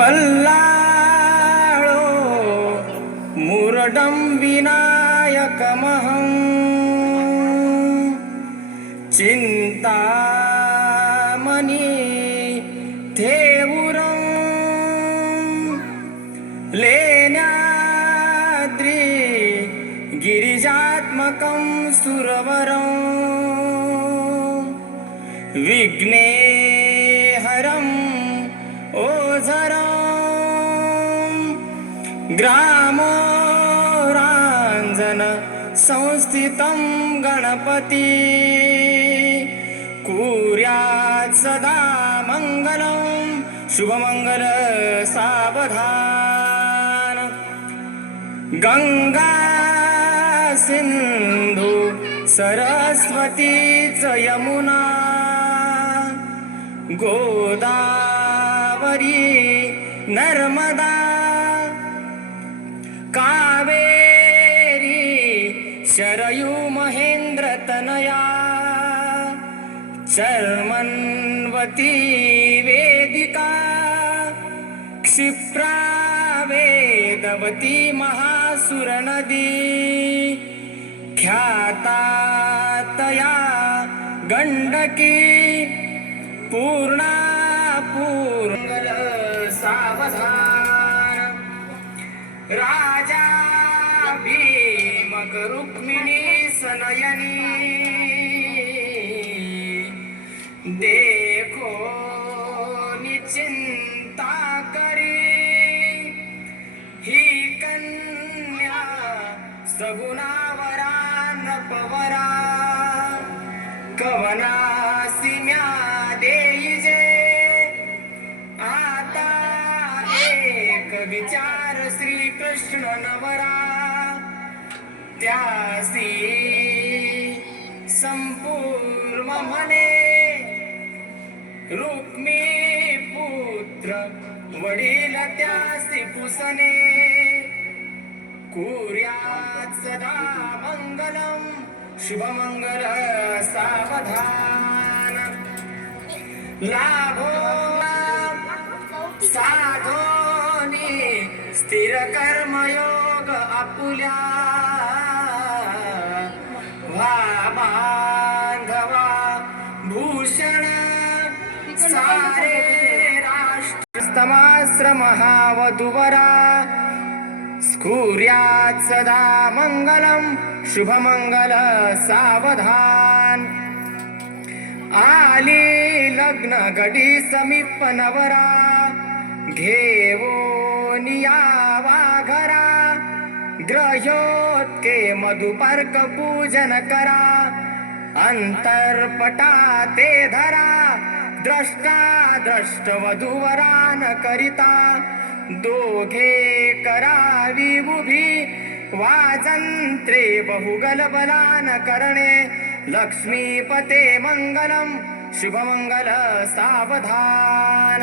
बल्लाळो मुरडं विनायकमहं चिन्तामणि थेवुरं लेण्याद्रि गिरिजात्मकं सुरवरं विघ्नेहरम् ओझरं ग्रामोराञ्जन संस्थितं गणपति कुर्यात् सदा मङ्गलं शुभमङ्गल सावधान गंगा सिंधु सरस्वती च यमुना गोदावरी नर्मदा कावेरी शरयू महेन्द्रतनया चर्मन्वती वेदिका क्षिप्रा वेदवती महासुरनदी ख्याता तया गण्डकी पूर्णा पूर्णल सावधान राजा भीमक रुक्मिणी सनयनी देखो निचिंता करी ही कन्या सगुणावरा नपवरा कवनासी म्या देईजे आता एक विचार श्री कृष्ण नवरा त्यासी संपूर्ण म्हणे रुक्मी पुत्र वडील त्यासी पुसणे कुर्यात् सदा मंगलम शुभमंगल सावधान लाभो साधोनी स्थिर कर्मयोग आपुल्या वा बांधवा भूषण सारे राष्ट्र स्तमाश्रमहावधुवरा स्कुर्यात् सदा मंगलम शुभमंगल सावधान आली लग्न घडी समीप नवरा घेवोनिया वाघरा ग्रह्योत्के मधुपर्क पूजन करा अंतरपटा ते धरा द्रष्टा द्रष्ट वधूवरान करिता दोघे करावी उभी वाजंत्रे बहुगलबलान करणे लक्ष्मीपते मंगलम शुभमंगल सावधान